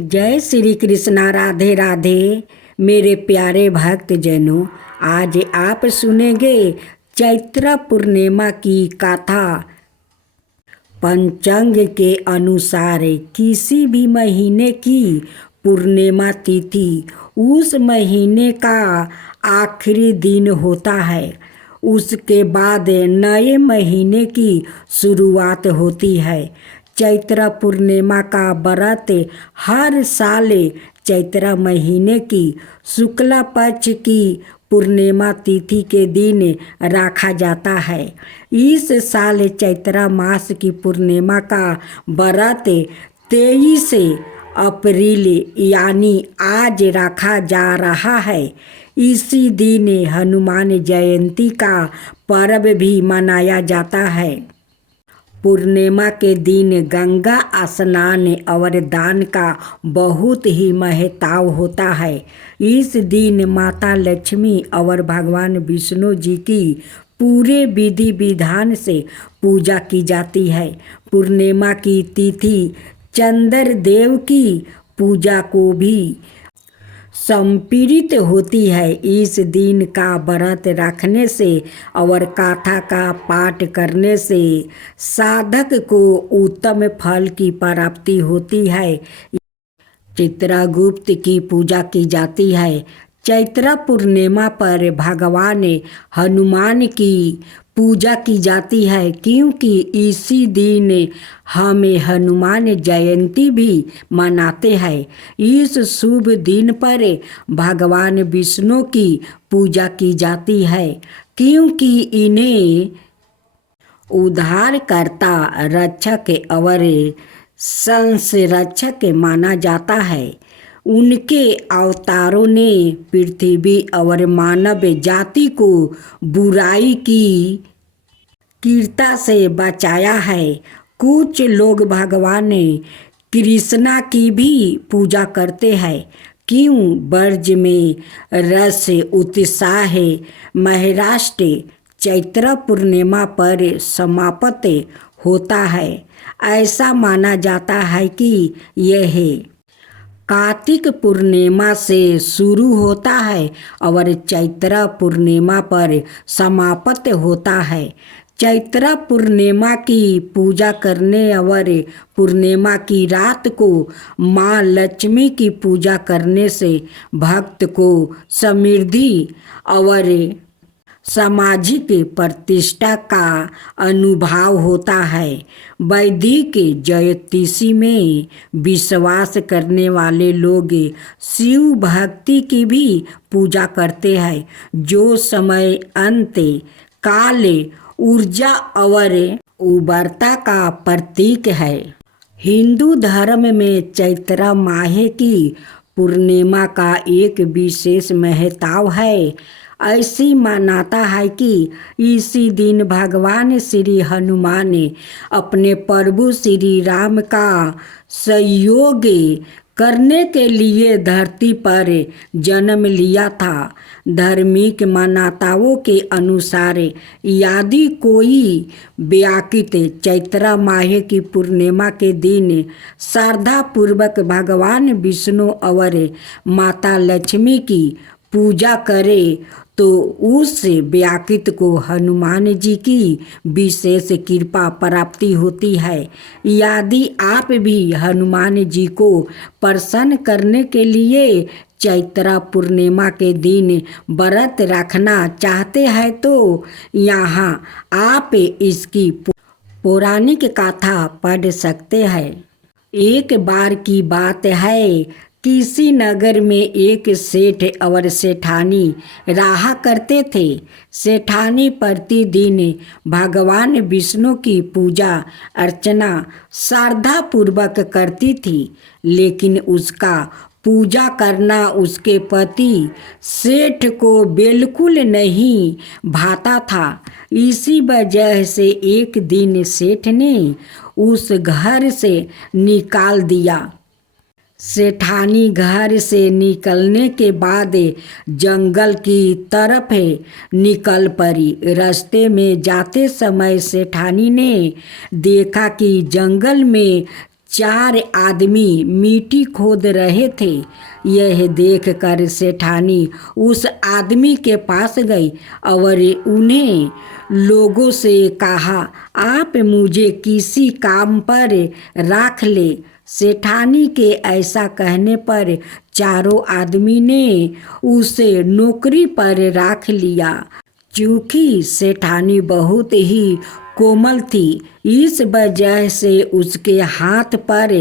जय श्री कृष्णा। राधे राधे मेरे प्यारे भक्त जनों, आज आप सुनेंगे चैत्र पूर्णिमा की कथा। पंचांग के अनुसार किसी भी महीने की पूर्णिमा तिथि उस महीने का आखिरी दिन होता है। उसके बाद नए महीने की शुरुआत होती है। चैत्र पूर्णिमा का व्रत हर साल चैत्र महीने की शुक्ल पक्ष की पूर्णिमा तिथि के दिन रखा जाता है। इस साल चैत्र मास की पूर्णिमा का व्रत 23 अप्रैल यानी आज रखा जा रहा है। इसी दिन हनुमान जयंती का पर्व भी मनाया जाता है। पूर्णिमा के दिन गंगा स्नान और दान का बहुत ही महत्व होता है। इस दिन माता लक्ष्मी और भगवान विष्णु जी की पूरे विधि विधान से पूजा की जाती है। पूर्णिमा की तिथि चंद्र देव की पूजा को भी समर्पित होती है। इस दिन का व्रत रखने से और कथा का पाठ करने से साधक को उत्तम फल की प्राप्ति होती है। चित्रगुप्त की पूजा की जाती है। चैत्र पूर्णिमा पर भगवान हनुमान की पूजा की जाती है, क्योंकि इसी दिन हमें हनुमान जयंती भी मनाते हैं। इस शुभ दिन पर भगवान विष्णु की पूजा की जाती है, क्योंकि इन्हें उद्धारकर्ता, रक्षक और संरक्षक माना जाता है। उनके अवतारों ने पृथ्वी और मानव जाति को बुराई की कीर्ता से बचाया है। कुछ लोग भगवान कृष्णा की भी पूजा करते हैं, क्यों ब्रज में रस उत्साह महाराष्ट्र चैत्र पूर्णिमा पर समाप्त होता है। ऐसा माना जाता है कि यह कार्तिक पूर्णिमा से शुरू होता है और चैत्र पूर्णिमा पर समाप्त होता है। चैत्र पूर्णिमा की पूजा करने और पूर्णिमा की रात को माँ लक्ष्मी की पूजा करने से भक्त को समृद्धि और सामाजिक प्रतिष्ठा का अनुभव होता है। वैदिक ज्योतिषी में विश्वास करने वाले लोग शिव भक्ति की भी पूजा करते हैं, जो समय अंत काल ऊर्जा और उर्वरता का प्रतीक है। हिंदू धर्म में चैत्र माह की पूर्णिमा का एक विशेष महत्व है। ऐसी मान्यता है कि इसी दिन भगवान श्री हनुमान ने अपने प्रभु श्री राम का सहयोग करने के लिए धरती पर जन्म लिया था। धार्मिक मान्यताओं के अनुसार यदि कोई व्यक्ति चैत्र माह की पूर्णिमा के दिन श्रद्धापूर्वक भगवान विष्णु और माता लक्ष्मी की पूजा करे तो उस व्यक्ति को हनुमान जी की विशेष कृपा प्राप्ति होती है। यदि आप भी हनुमान जी को प्रसन्न करने के लिए चैत्र पूर्णिमा के दिन व्रत रखना चाहते हैं तो यहाँ आप इसकी पौराणिक कथा पढ़ सकते हैं। एक बार की बात है, किसी नगर में एक सेठ और सेठानी रहा करते थे। सेठानी प्रतिदिन भगवान विष्णु की पूजा अर्चना श्रद्धापूर्वक करती थी, लेकिन उसका पूजा करना उसके पति सेठ को बिल्कुल नहीं भाता था। इसी वजह से एक दिन सेठ ने उस घर से निकाल दिया। सेठानी घर से निकलने के बाद जंगल की तरफ निकल पड़ी। रास्ते में जाते समय सेठानी ने देखा कि जंगल में 4 आदमी मिट्टी खोद रहे थे। यह देखकर सेठानी उस आदमी के पास गई और उन्हें लोगों से कहा, आप मुझे किसी काम पर रख ले। सेठानी के ऐसा कहने पर चारों आदमी ने उसे नौकरी पर रख लिया। चूँकि सेठानी बहुत ही कोमल थी, इस वजह से उसके हाथ पर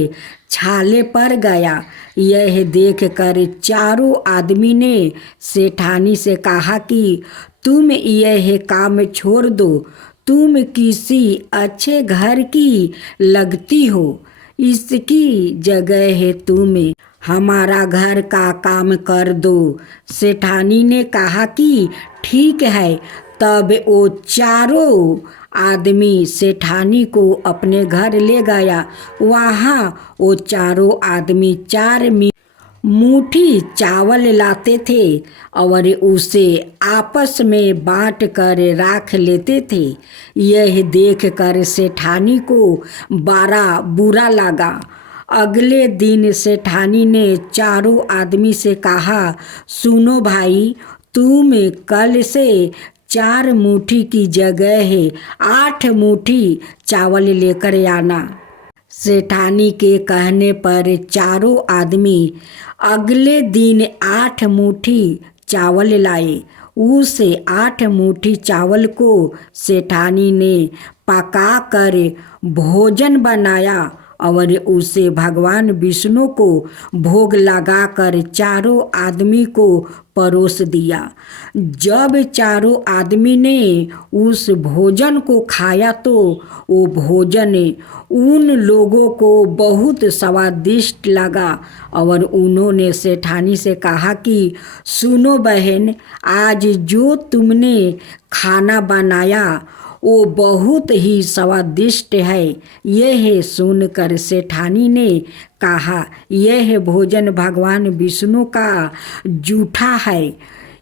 छाले पड़ गया। यह देखकर चारों आदमी ने सेठानी से कहा कि तुम यह काम छोड़ दो, तुम किसी अच्छे घर की लगती हो, इसकी जगह तुम हमारा घर का काम कर दो। सेठानी ने कहा कि ठीक है। तब वो चारों आदमी सेठानी को अपने घर ले गया। वहाँ वो चारों आदमी 4 मुट्ठी चावल लाते थे और उसे आपस में बांट कर रख लेते थे। यह देखकर सेठानी को बड़ा बुरा लगा। अगले दिन सेठानी ने चारों आदमी से कहा, सुनो भाई, तुम कल से 4 मुट्ठी की जगह 8 मुट्ठी चावल लेकर आना। सेठानी के कहने पर चारों आदमी अगले दिन 8 मुट्ठी चावल लाए। उस 8 मुट्ठी चावल को सेठानी ने पका कर भोजन बनाया और उसे भगवान विष्णु को भोग लगाकर चारों आदमी को परोस दिया। जब चारों आदमी ने उस भोजन को खाया तो वो भोजन उन लोगों को बहुत स्वादिष्ट लगा और उन्होंने सेठानी से कहा कि सुनो बहन, आज जो तुमने खाना बनाया वो बहुत ही स्वादिष्ट है। यह सुनकर सेठानी ने कहा, यह भोजन भगवान विष्णु का जूठा है,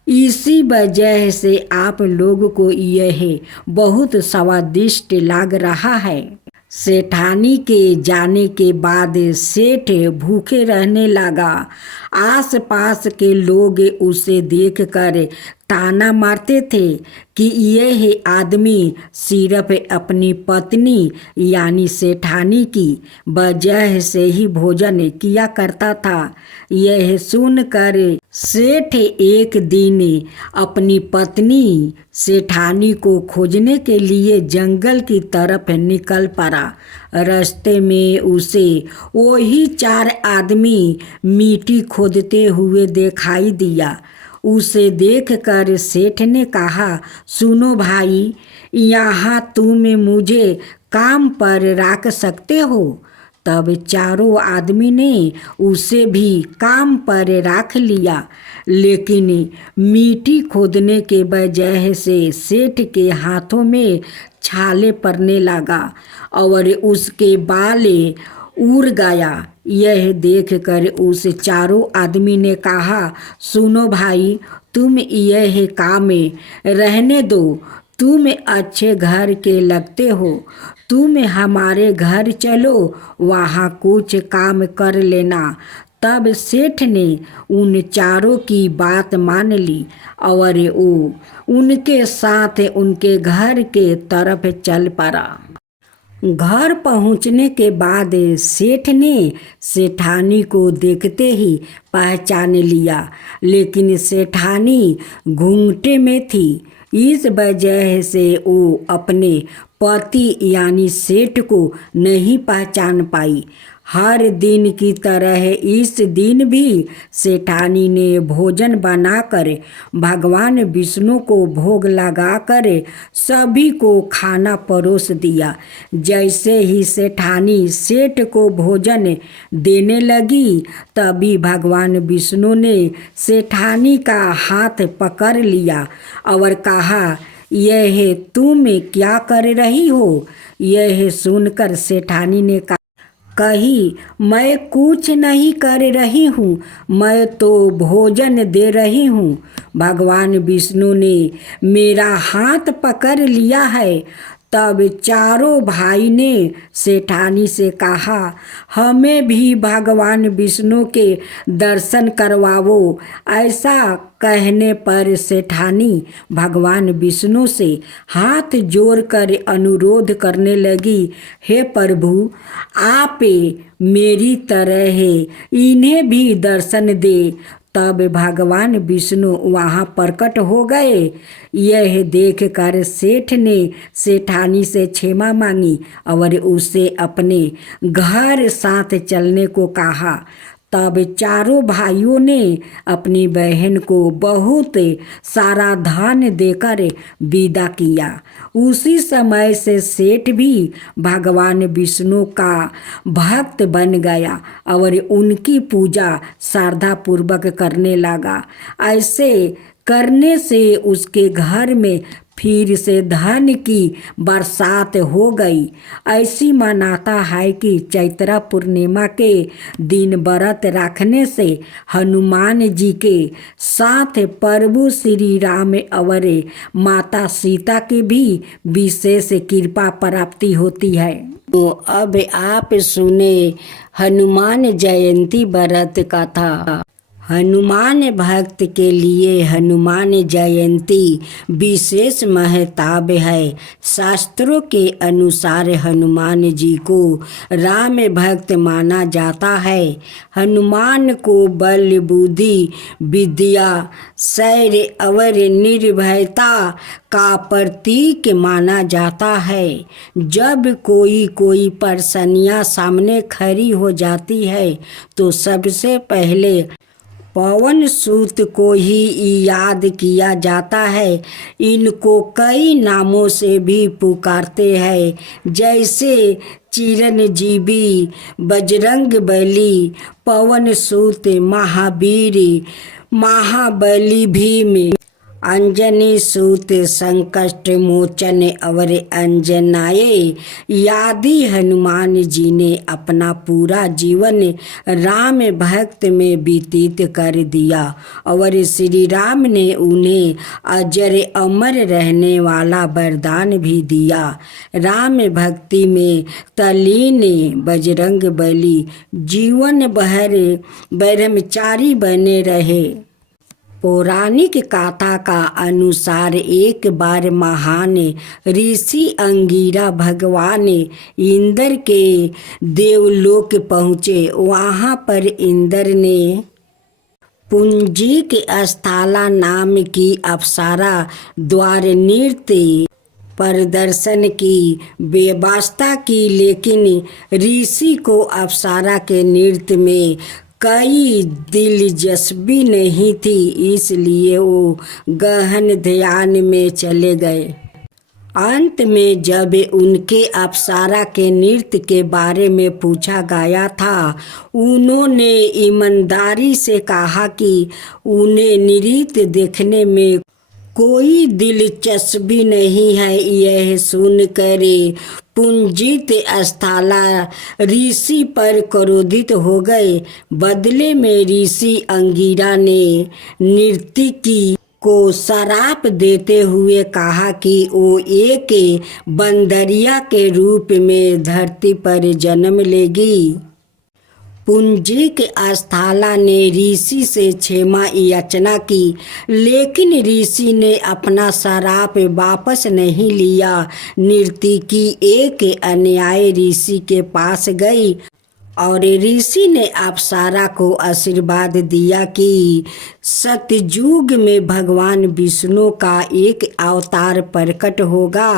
इसी वजह से आप लोग को यह बहुत स्वादिष्ट लग रहा है। सेठानी के जाने के बाद सेठ भूखे रहने लगा। आसपास के लोग उसे देखकर ताना मारते थे कि यह आदमी सिर्फ अपनी पत्नी यानी सेठानी की वजह से ही भोजन किया करता था। यह सुनकर सेठ एक दिन अपनी पत्नी सेठानी को खोजने के लिए जंगल की तरफ निकल पड़ा। रास्ते में उसे वही 4 आदमी मिट्टी खोदते हुए दिखाई दिया। उसे देखकर सेठ ने कहा, सुनो भाई, यहाँ तुम मुझे काम पर रख सकते हो। तब चारों आदमी ने उसे भी काम पर रख लिया, लेकिन मिट्टी खोदने के वजह से सेठ के हाथों में छाले पड़ने लगा और उसके बाल उड़ गया। यह देखकर उस चारों आदमी ने कहा, सुनो भाई, तुम यह काम रहने दो, तुम अच्छे घर के लगते हो, तुम हमारे घर चलो, वहाँ कुछ काम कर लेना। तब सेठ ने उन चारों की बात मान ली और वो उनके साथ उनके घर के तरफ चल पड़ा। घर पहुंचने के बाद सेठ ने सेठानी को देखते ही पहचान लिया, लेकिन सेठानी घूंघटे में थी। इस वजह से वो अपने पति यानी सेठ को नहीं पहचान पाई। हर दिन की तरह इस दिन भी सेठानी ने भोजन बनाकर भगवान विष्णु को भोग लगाकर सभी को खाना परोस दिया। जैसे ही सेठानी सेठ को भोजन देने लगी, तभी भगवान विष्णु ने सेठानी का हाथ पकड़ लिया और कहा, यह तुम क्या कर रही हो? यह सुनकर सेठानी ने कही, मैं कुछ नहीं कर रही हूँ, मैं तो भोजन दे रही हूँ। भगवान विष्णु ने मेरा हाथ पकड़ लिया है, तब चारों भाई ने सेठानी से कहा, हमें भी भगवान विष्णु के दर्शन करवाओ। ऐसा कहने पर सेठानी भगवान विष्णु से हाथ जोड़कर अनुरोध करने लगी, हे प्रभु, आप मेरी तरह इन्हें भी दर्शन दे। तब भगवान विष्णु वहाँ प्रकट हो गए। यह देखकर सेठ ने सेठानी से क्षमा मांगी और उसे अपने घर साथ चलने को कहा। तब चारों भाइयों ने अपनी बहन को बहुत सारा धन देकर विदा किया। उसी समय से सेठ भी भगवान विष्णु का भक्त बन गया और उनकी पूजा श्रद्धापूर्वक करने लगा। ऐसे करने से उसके घर में फिर से धन की बरसात हो गई। ऐसी मान्यता है कि चैत्र पूर्णिमा के दिन व्रत रखने से हनुमान जी के साथ प्रभु श्री राम और माता सीता की भी विशेष कृपा प्राप्ति होती है। तो अब आप सुने हनुमान जयंती व्रत कथा। हनुमान भक्त के लिए हनुमान जयंती विशेष महत्व है। शास्त्रों के अनुसार हनुमान जी को राम भक्त माना जाता है। हनुमान को बल, बुद्धि, विद्या, शौर्य और निर्भयता का प्रतीक माना जाता है। जब कोई परेशानियां सामने खड़ी हो जाती है तो सबसे पहले पवन सूत को ही याद किया जाता है। इनको कई नामों से भी पुकारते हैं, जैसे चिरंजीवी, बजरंगबली, पवन सूत, महावीर, महाबली, भीम, अंजनी सूत, संकट मोचन और अंजनाए आदि। हनुमान जी ने अपना पूरा जीवन राम भक्त में व्यतीत कर दिया और श्री राम ने उन्हें अजर अमर रहने वाला वरदान भी दिया। राम भक्ति में तल्लीन बजरंगबली जीवन भर ब्रह्मचारी बने रहे। पौराणिक कथा का अनुसार एक बार महान ऋषि अंगिरा भगवान इंद्र के देवलोक पहुँचे। वहाँ पर इंद्र ने पुंजिक स्थला नाम की अप्सरा द्वारा नृत्य प्रदर्शन की व्यवस्था की, लेकिन ऋषि को अप्सरा के नृत्य में कई दिलचस्पी नहीं थी, इसलिए वो गहन ध्यान में चले गए। अंत में जब उनके अप्सरा के नृत्य के बारे में पूछा गया था, उन्होंने ईमानदारी से कहा कि उन्हें नृत्य देखने में कोई दिलचस्पी नहीं है। यह सुनकर पुंजित स्थला ऋषि पर क्रोधित हो गए। बदले में ऋषि अंगिरा ने नर्तकी को श्राप देते हुए कहा कि वो एक बंदरिया के रूप में धरती पर जन्म लेगी। पुंजिक स्थला ने ऋषि से क्षमा याचना की, लेकिन ऋषि ने अपना श्राप वापस नहीं लिया। नर्तकी एक अन्यायी ऋषि के पास गई और ऋषि ने अप्सरा को आशीर्वाद दिया कि सतयुग में भगवान विष्णु का एक अवतार प्रकट होगा।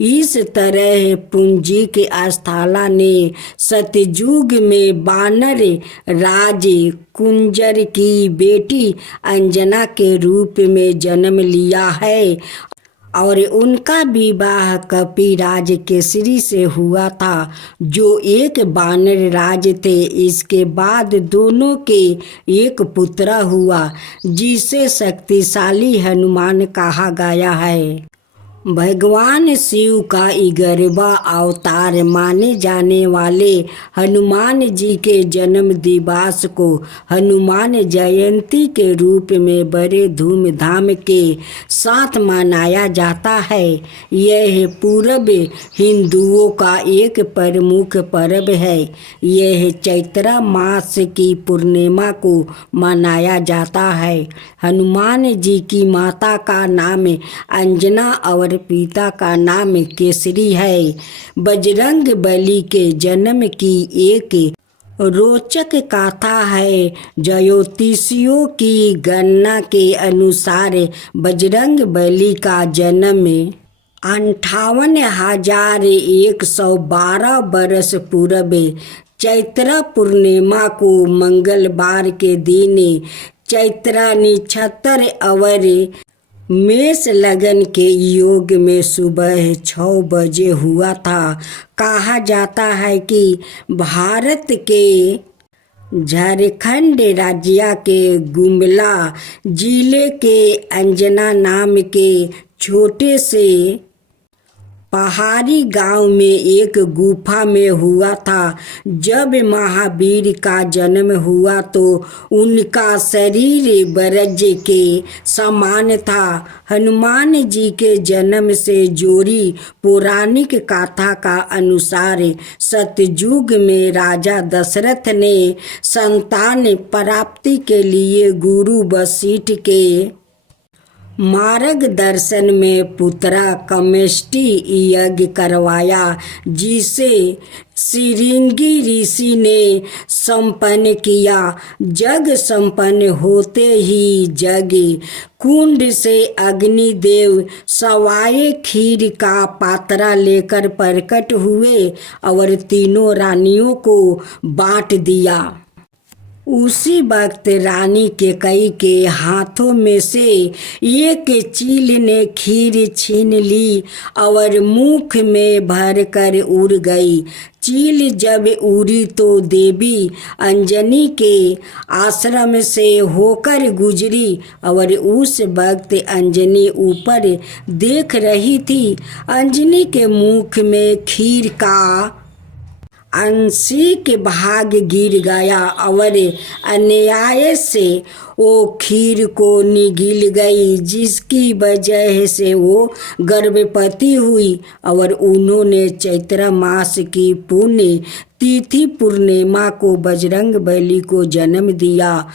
इस तरह पुंजिक स्थला ने सतयुग में वानर राज कुंजर की बेटी अंजना के रूप में जन्म लिया है और उनका विवाह कपिराज केसरी से हुआ था, जो एक वानर राज थे। इसके बाद दोनों के एक पुत्र हुआ, जिसे शक्तिशाली हनुमान कहा गया है। भगवान शिव का 11वां अवतार माने जाने वाले हनुमान जी के जन्म दिवस को हनुमान जयंती के रूप में बड़े धूमधाम के साथ मनाया जाता है। यह पूर्व हिंदुओं का एक प्रमुख पर्व है। यह चैत्र मास की पूर्णिमा को मनाया जाता है। हनुमान जी की माता का नाम अंजना और पिता का नाम केसरी है। बजरंग बली के जन्म की एक रोचक कथा है। ज्योतिषियों की गणना के अनुसार बजरंग बली का जन्म 58,112 वर्ष पूर्व चैत्र पूर्णिमा को मंगलवार के दिन चैत्र नक्षत्र और मेष लगन के योग में सुबह 6 बजे हुआ था। कहा जाता है कि भारत के झारखंड राज्य के गुमला जिले के अंजना नाम के छोटे से पहाड़ी गांव में एक गुफा में हुआ था। जब महावीर का जन्म हुआ तो उनका शरीर ब्रज के समान था। हनुमान जी के जन्म से जोड़ी पौराणिक कथा का अनुसार सतयुग में राजा दशरथ ने संतान प्राप्ति के लिए गुरु वशिष्ठ के मार्गदर्शन में पुत्रा कमेष्टि यज्ञ करवाया, जिसे सिरिंगी ऋषि ने संपन्न किया। जग संपन्न होते ही जग कुंड से अग्निदेव सवाए खीर का पात्रा लेकर प्रकट हुए और तीनों रानियों को बांट दिया। उसी वक्त रानी केकई के हाथों में से एक चील ने खीर छीन ली और मुख में भरकर उड़ गई। चील जब उड़ी तो देवी अंजनी के आश्रम से होकर गुजरी और उस वक्त अंजनी ऊपर देख रही थी। अंजनी के मुख में खीर का आंशिक भाग गिर गया और अन्याय से वो खीर को निगल गई, जिसकी वजह से वो गर्भवती हुई और उन्होंने चैत्र मास की पुण्य तिथि पूर्णिमा को बजरंग बली को जन्म दिया।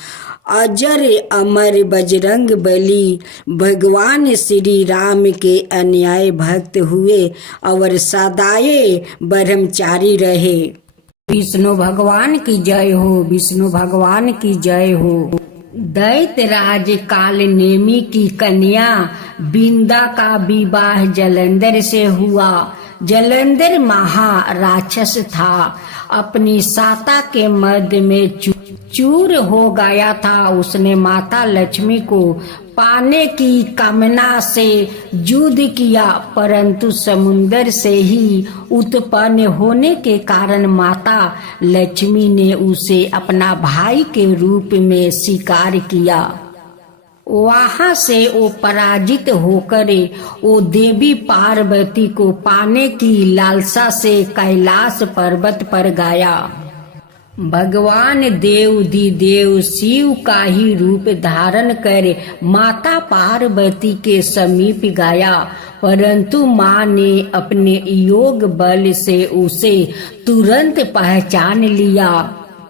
अजर अमर बजरंग बली भगवान श्री राम के अन्याय भक्त हुए और सदाए ब्रह्मचारी रहे। विष्णु भगवान की जय हो, विष्णु भगवान की जय हो। दैत्यराज काल नेमी की कन्या बिंदा का विवाह जलंधर से हुआ। जलंधर महाराक्षस था, अपनी साता के मध्य में चूर हो गया था। उसने माता लक्ष्मी को पाने की कामना से युद्ध किया, परंतु समुद्र से ही उत्पन्न होने के कारण माता लक्ष्मी ने उसे अपना भाई के रूप में स्वीकार किया। वहां से वो पराजित होकर वो देवी पार्वती को पाने की लालसा से कैलाश पर्वत पर गया। भगवान देव शिव का ही रूप धारण कर माता पार्वती के समीप गया, परंतु माँ ने अपने योग बल से उसे तुरंत पहचान लिया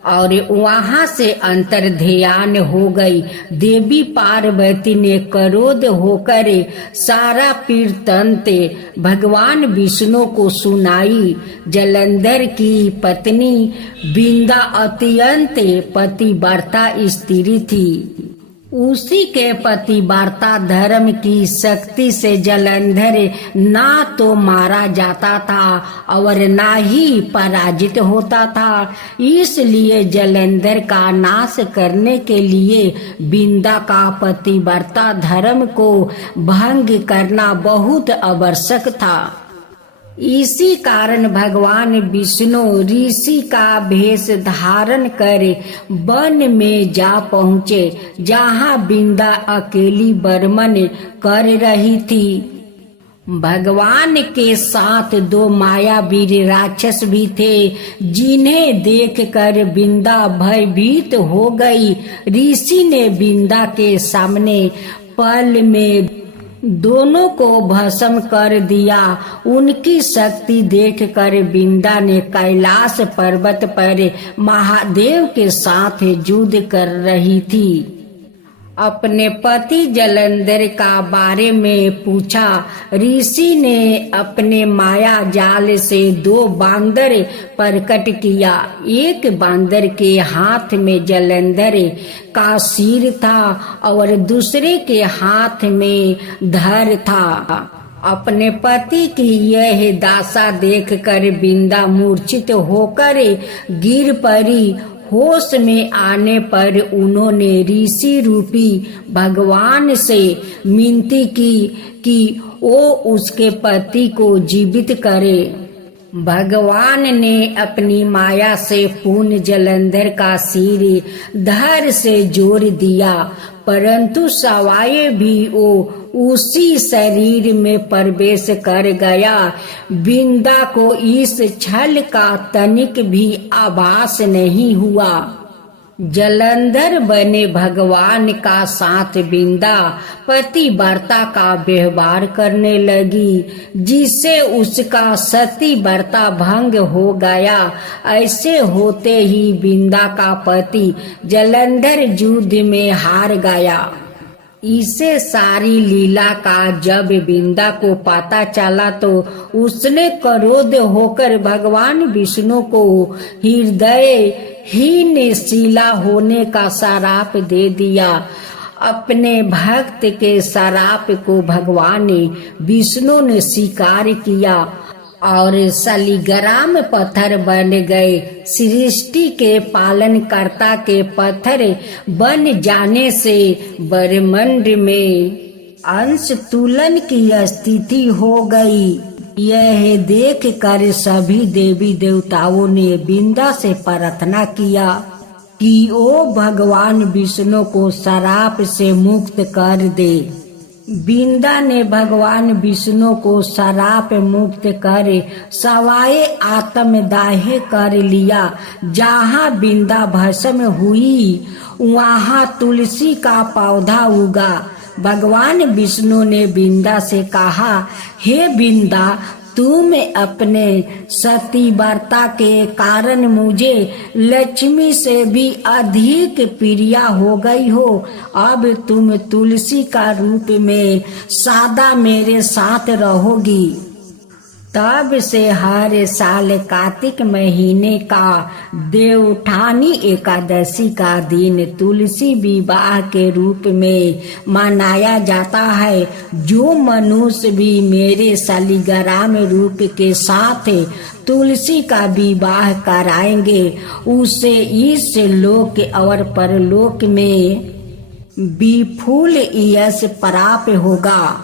और वहां से अंतर्ध्यान हो गई। देवी पार्वती ने क्रोध होकर सारा वृत्तांत भगवान विष्णु को सुनाई। जलंधर की पत्नी बिंदा अत्यंत पतिव्रता स्त्री थी। उसी के पतिव्रता धर्म की शक्ति से जलंधर ना तो मारा जाता था और ना ही पराजित होता था। इसलिए जलंधर का नाश करने के लिए बिंदा का पतिव्रता धर्म को भंग करना बहुत आवश्यक था। इसी कारण भगवान विष्णु ऋषि का भेष धारण कर वन में जा पहुँचे, जहाँ बिंदा अकेली बर्मन कर रही थी। भगवान के साथ 2 मायावीर राक्षस भी थे, जिन्हें देखकर बिंदा भयभीत हो गई। ऋषि ने बिंदा के सामने पल में दोनों को भस्म कर दिया। उनकी शक्ति देखकर बिंदा ने कैलाश पर्वत पर महादेव के साथ युद्ध कर रही थी अपने पति जलंधर का बारे में पूछा। ऋषि ने अपने माया जाल से 2 बांदर प्रकट किया। एक बांदर के हाथ में जलंधर का सिर था और दूसरे के हाथ में धर था। अपने पति की यह दशा देखकर बिंदा मूर्छित होकर गिर पड़ी। होश में आने पर उन्होंने ऋषि रूपी भगवान से विनती की कि वो उसके पति को जीवित करे। भगवान ने अपनी माया से पुनः जलंधर का सिर धड़ से जोड़ दिया, परंतु सवाए भी वो उसी शरीर में प्रवेश कर गया। बिंदा को इस छल का तनिक भी आभास नहीं हुआ। जलंधर बने भगवान का साथ बिंदा पतिव्रता का व्यवहार करने लगी, जिससे उसका सती व्रता भंग हो गया। ऐसे होते ही बिंदा का पति जलंधर युद्ध में हार गया। इसे सारी लीला का जब बिंदा को पता चला तो उसने क्रोध होकर भगवान विष्णु को हृदयहीन शिला होने का श्राप दे दिया। अपने भक्त के श्राप को भगवान विष्णु ने स्वीकार किया और शालिग्राम पत्थर बन गए। सृष्टि के पालनकर्ता के पत्थर बन जाने से ब्रह्मांड में अंश तुलन की स्थिति हो गई। यह देख कर सभी देवी देवताओं ने बिंदा से प्रार्थना किया कि ओ भगवान विष्णु को श्राप से मुक्त कर दे। बिंदा ने भगवान विष्णु को श्राप मुक्त कर सवाए आत्मदाह कर लिया। जहाँ बिंदा भस्म हुई वहाँ तुलसी का पौधा उगा। भगवान विष्णु ने बिंदा से कहा, हे बिंदा, तुम अपने सतीव्रता के कारण मुझे लक्ष्मी से भी अधिक प्रिया हो गई हो। अब तुम तुलसी का रूप में सदा मेरे साथ रहोगी। तब से हर साल कार्तिक महीने का देवउठानी एकादशी का दिन तुलसी विवाह के रूप में मनाया जाता है। जो मनुष्य भी मेरे शालिग्राम रूप के साथ तुलसी का विवाह कराएंगे उसे इस लोक और परलोक में विपुल यश प्राप्त होगा।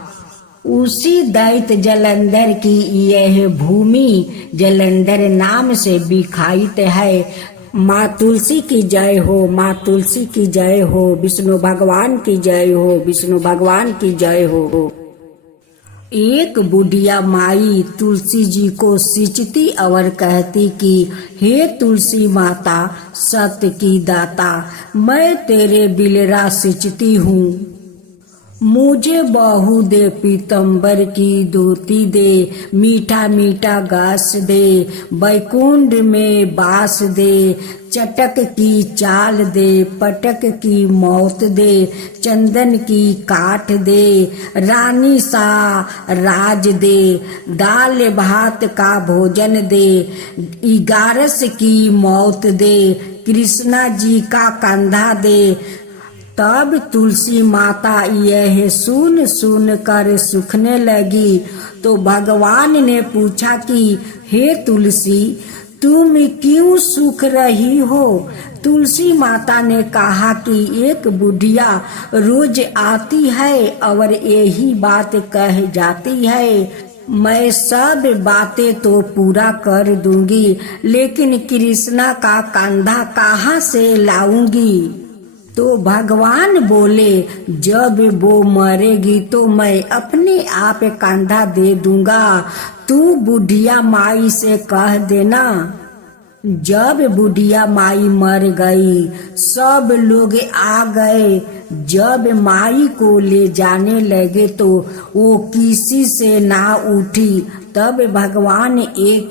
उसी दैत्य जलंधर की यह भूमि जलंधर नाम से विख्यात है। माँ तुलसी की जय हो, माँ तुलसी की जय हो, विष्णु भगवान की जय हो, विष्णु भगवान की जय हो। एक बुढ़िया माई तुलसी जी को सिंचती और कहती कि हे तुलसी माता, सत्य की दाता, मैं तेरे बिलरा सिंचती हूँ। मुझे बहू दे, पीतम्बर की धोती दे, मीठा मीठा घास दे, बैकुंठ में बास दे, चटक की चाल दे, पटक की मौत दे, चंदन की काठ दे, रानी सा राज दे, दाल भात का भोजन दे, 11 की मौत दे, कृष्णा जी का कंधा दे। तब तुलसी माता यह सुन सुन कर सूखने लगी। तो भगवान ने पूछा कि हे तुलसी, तुम क्यों सूख रही हो? तुलसी माता ने कहा कि एक बुढ़िया रोज आती है और यही बात कह जाती है। मैं सब बातें तो पूरा कर दूंगी, लेकिन कृष्णा का कंधा कहाँ से लाऊंगी? तो भगवान बोले, जब वो मरेगी तो मैं अपने आप कंधा दे दूंगा, तू बुढ़िया माई से कह देना। जब बुढ़िया माई मर गई, सब लोग आ गए। जब माई को ले जाने लगे तो वो किसी से ना उठी। तब भगवान एक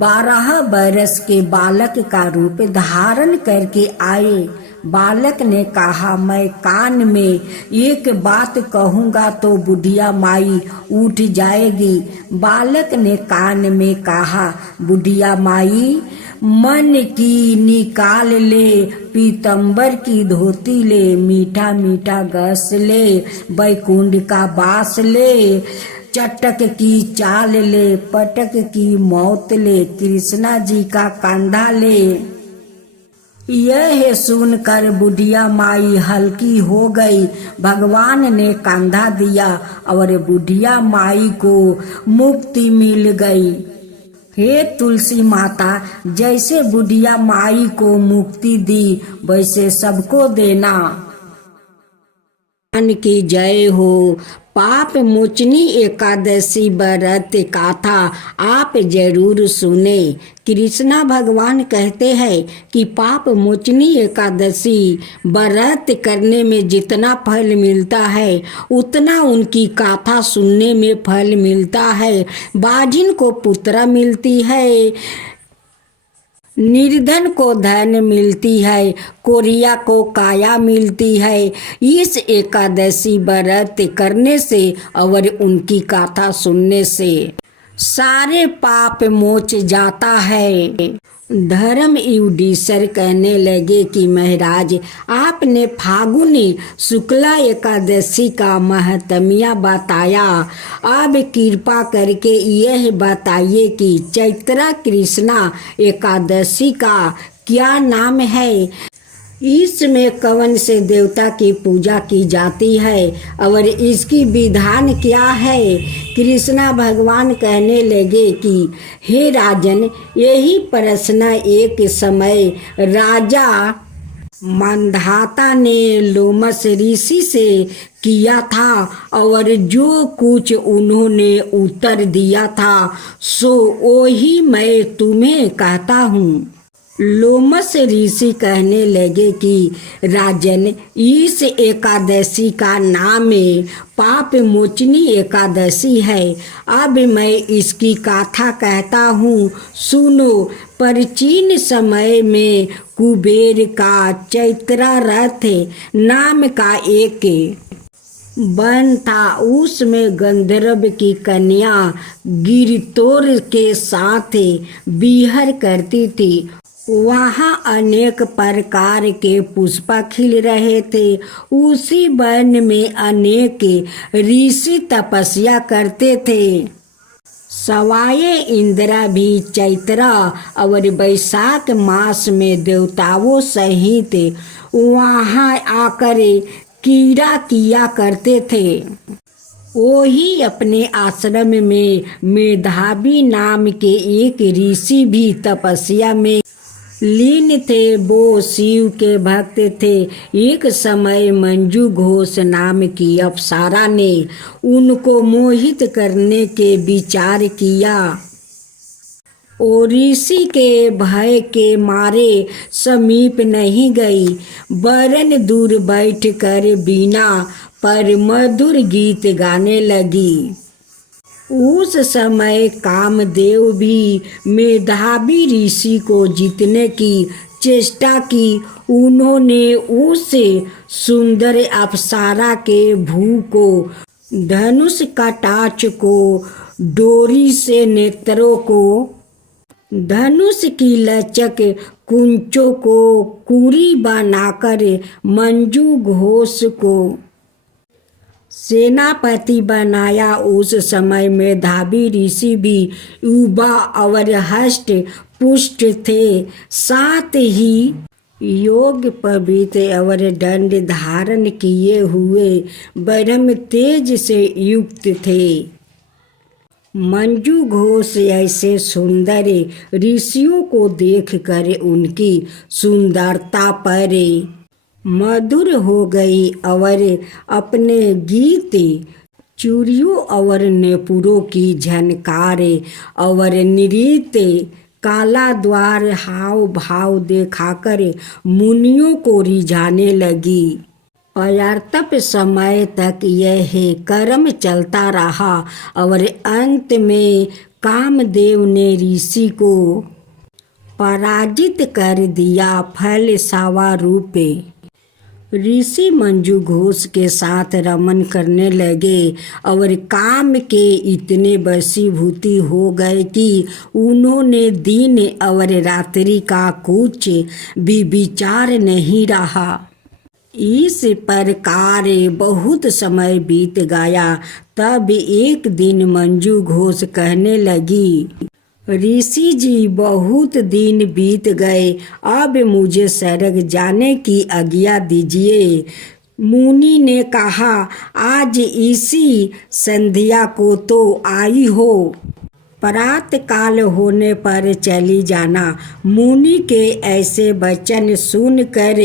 12 बरस के बालक का रूप धारण करके आए। बालक ने कहा, मैं कान में एक बात कहूँगा तो बुढ़िया माई उठ जाएगी। बालक ने कान में कहा, बुढ़िया माई, मन की निकाल ले, पीतम्बर की धोती ले, मीठा मीठा गस ले, बैकुंठ का बास ले, चटक की चाल ले, पटक की मौत ले, कृष्णा जी का कंधा ले। यह सुनकर बुढ़िया माई हल्की हो गई। भगवान ने कंधा दिया और बुढ़िया माई को मुक्ति मिल गई। हे तुलसी माता, जैसे बुढ़िया माई को मुक्ति दी वैसे सबको देना। भगवान की जय हो। पाप मोचनी एकादशी व्रत गाथा आप जरूर सुने। कृष्णा भगवान कहते हैं कि पाप मोचनी एकादशी व्रत करने में जितना फल मिलता है उतना उनकी गाथा सुनने में फल मिलता है। बाजिन को पुत्र मिलती है, निर्धन को धन मिलती है, कोरिया को काया मिलती है। इस एकादशी व्रत करने से और उनकी गाथा सुनने से सारे पाप मोच जाता है। धर्म युधिष्ठिर कहने लगे कि महाराज, आपने फागुनी शुक्ला एकादशी का महत्म्य बताया, अब कृपा करके यह बताइए कि चैत्रा कृष्णा एकादशी का क्या नाम है, इसमें कौन से देवता की पूजा की जाती है और इसकी विधान क्या है। कृष्णा भगवान कहने लगे कि हे राजन, यही प्रश्न एक समय राजा मंधाता ने लोमस ऋषि से किया था और जो कुछ उन्होंने उत्तर दिया था सो वही मैं तुम्हें कहता हूँ। लोमस ऋषि कहने लगे कि राजन, इस एकादशी का नाम पाप मोचनी एकादशी है। अब मैं इसकी गाथा कहता हूँ, सुनो। प्राचीन समय में कुबेर का चैत्रा रथ नाम का एक वन था। उसमें गंधर्व की कन्या गिरतोर के साथ विहर करती थी। वहाँ अनेक प्रकार के पुष्प खिल रहे थे। उसी वन में अनेक ऋषि तपस्या करते थे। सवाये इंद्रा भी चैत्र और वैशाख मास में देवताओं सहित वहाँ आकर कीड़ा किया करते थे। वही अपने आश्रम में मेधावी नाम के एक ऋषि भी तपस्या में लीन थे। वो शिव के भक्त थे। एक समय मंजू घोष नाम की अप्सरा ने उनको मोहित करने के विचार किया। ओ ऋषि के भय के मारे समीप नहीं गई, वरन दूर बैठ कर बीना पर मधुर गीत गाने लगी। उस समय कामदेव भी मेधावी ऋषि को जीतने की चेष्टा की। उन्होंने उस सुंदर अप्सरा के भू को, धनुष कटाक्ष को, डोरी से नेत्रों को, धनुष की लचक कुंचों को कुरी बनाकर मंजू घोष को सेनापति बनाया। उस समय मेधावी ऋषि भी युवा और हष्ट पुष्ट थे, साथ ही योग पवित्र और दंड धारण किए हुए ब्रह्म तेज से युक्त थे। मंजू घोष ऐसे सुंदर ऋषियों को देखकर उनकी सुंदरता पर मधुर हो गई और अपने गीत चूड़ियों और नेपुरों की झनकारे और नृत्य काला द्वार हाव भाव दिखाकर मुनियों को रिझाने लगी। अयार्तप समय तक यह कर्म चलता रहा और अंत में कामदेव ने ऋषि को पराजित कर दिया। फल सावा रूपे ऋषि मंजू घोष के साथ रमन करने लगे और काम के इतने वशीभूति हो गए कि उन्होंने दिन और रात्रि का कुछ भी विचार नहीं रहा। इस प्रकार बहुत समय बीत गया। तब एक दिन मंजू घोष कहने लगी, ऋषि जी, बहुत दिन बीत गए, अब मुझे स्वर्ग जाने की आज्ञा दीजिए। मुनि ने कहा, आज इसी संध्या को तो आई हो, प्रातः काल होने पर चली जाना। मुनि के ऐसे वचन सुनकर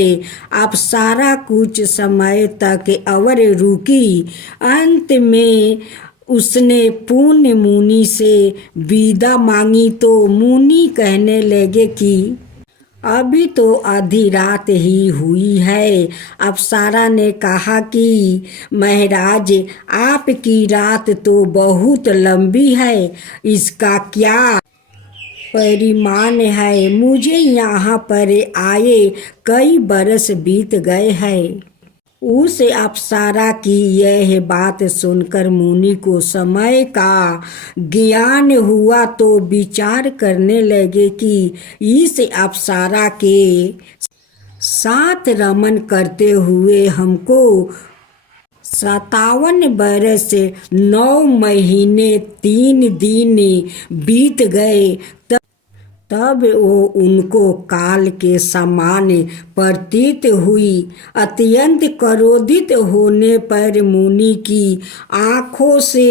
अप्सरा कुछ समय तक और रुकी। अंत में उसने पुण्य मुनि से विदा मांगी तो मुनि कहने लगे कि अभी तो आधी रात ही हुई है। अप्सरा ने कहा कि महाराज, आपकी रात तो बहुत लंबी है, इसका क्या परिमाण है? मुझे यहाँ पर आए कई बरस बीत गए हैं। उस अप्सरा की यह बात सुनकर मुनि को समय का ज्ञान हुआ तो विचार करने लगे कि इस अप्सरा के साथ रमन करते हुए हमको 57 बरस 9 महीने 3 दिन बीत गए। तब वो उनको काल के समान प्रतीत हुई। अत्यंत क्रोधित होने पर मुनि की आँखों से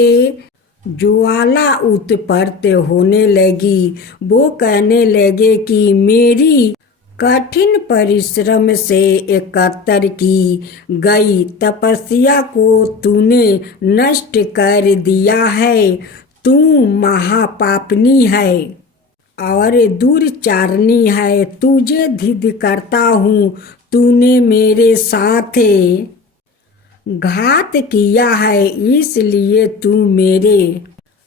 ज्वाला उत्पन्न होने लगी। वो कहने लगे कि मेरी कठिन परिश्रम से एकत्र की गई तपस्या को तूने नष्ट कर दिया है। तू महापापनी है और दुर्चारणी है। तुझे धिक्कारता हूँ। तूने मेरे साथ घात किया है, इसलिए तू मेरे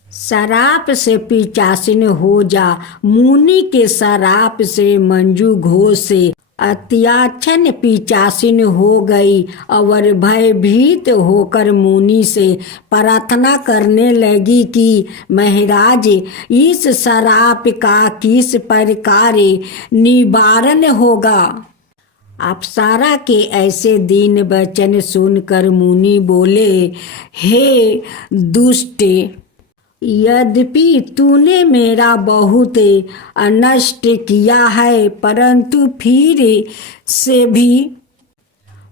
शराप से पिशाचिन हो जा। मुनि के शराप से मंजू घोष से अत्याचन पिशाचिन हो गई और भयभीत होकर मुनि से प्रार्थना करने लगी कि महाराज, इस शराप का किस प्रकार निवारण होगा? अप्सरा के ऐसे दीन वचन सुनकर मुनि बोले, हे दुष्ट, यद्यपि तूने मेरा बहुत अनष्ट किया है, परंतु फिर से भी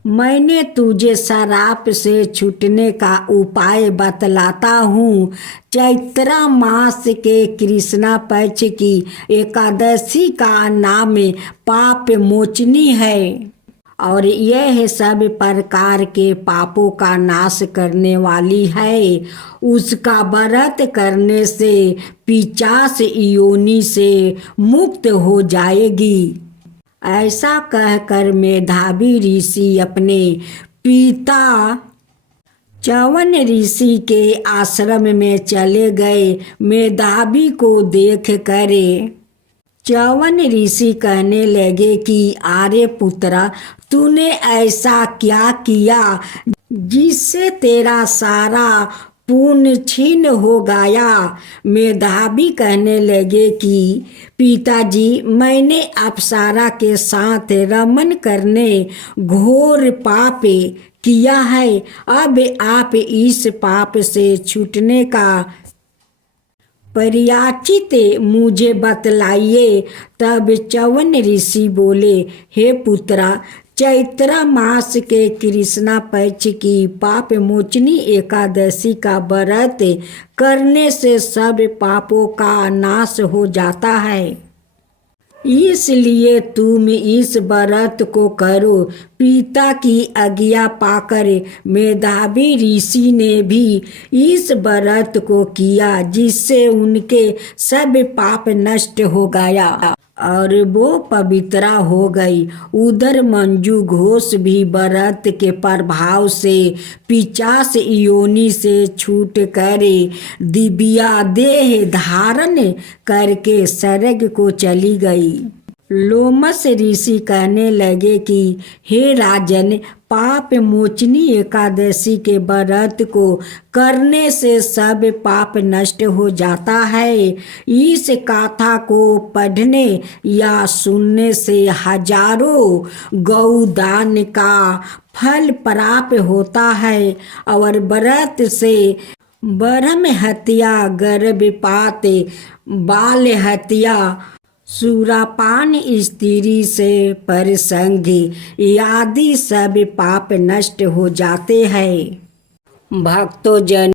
मैंने तुझे शराप से छूटने का उपाय बतलाता हूँ। चैत्र मास के कृष्णा पक्ष की एकादशी का नाम पाप मोचनी है और यह सब प्रकार के पापों का नाश करने वाली है। उसका व्रत करने से पिशाच योनि से मुक्त हो जाएगी। ऐसा कहकर मेधावी ऋषि अपने पिता च्यवन ऋषि के आश्रम में चले गए। मेधावी को देख कर च्यवन ऋषि कहने लगे कि आर्य पुत्रा, तूने ऐसा क्या किया जिससे तेरा सारा पुण्य छीन हो गया? मेधावी कहने लगे कि पिताजी, मैंने अप्सरा के साथ रमन करने घोर पाप किया है। अब आप इस पाप से छूटने का पर्याचित मुझे बतलाइए। तब च्यवन ऋषि बोले, हे पुत्रा, चैत्र मास के कृष्णा पक्ष की पाप मोचनी एकादशी का व्रत करने से सब पापों का नाश हो जाता है। इसलिए तुम इस व्रत को करो। पिता की आज्ञा पाकर मेधावी ऋषि ने भी इस व्रत को किया, जिससे उनके सब पाप नष्ट हो गया और वो पवित्रा हो गई। उधर मंजू घोष भी व्रत के प्रभाव से 50 योनि से छूट कर दिव्या देह धारण करके स्वर्ग को चली गई। लोमस ऋषि कहने लगे कि हे राजन, पाप मोचनी एकादशी के व्रत को करने से सब पाप नष्ट हो जाता है। इस गाथा को पढ़ने या सुनने से हजारों गौदान का फल प्राप्त होता है और व्रत से ब्रह्म हत्या, गर्भपात, बाल हत्या, सुरापान, स्त्री से परसंग आदि सब पाप नष्ट हो जाते हैं। भक्तों जन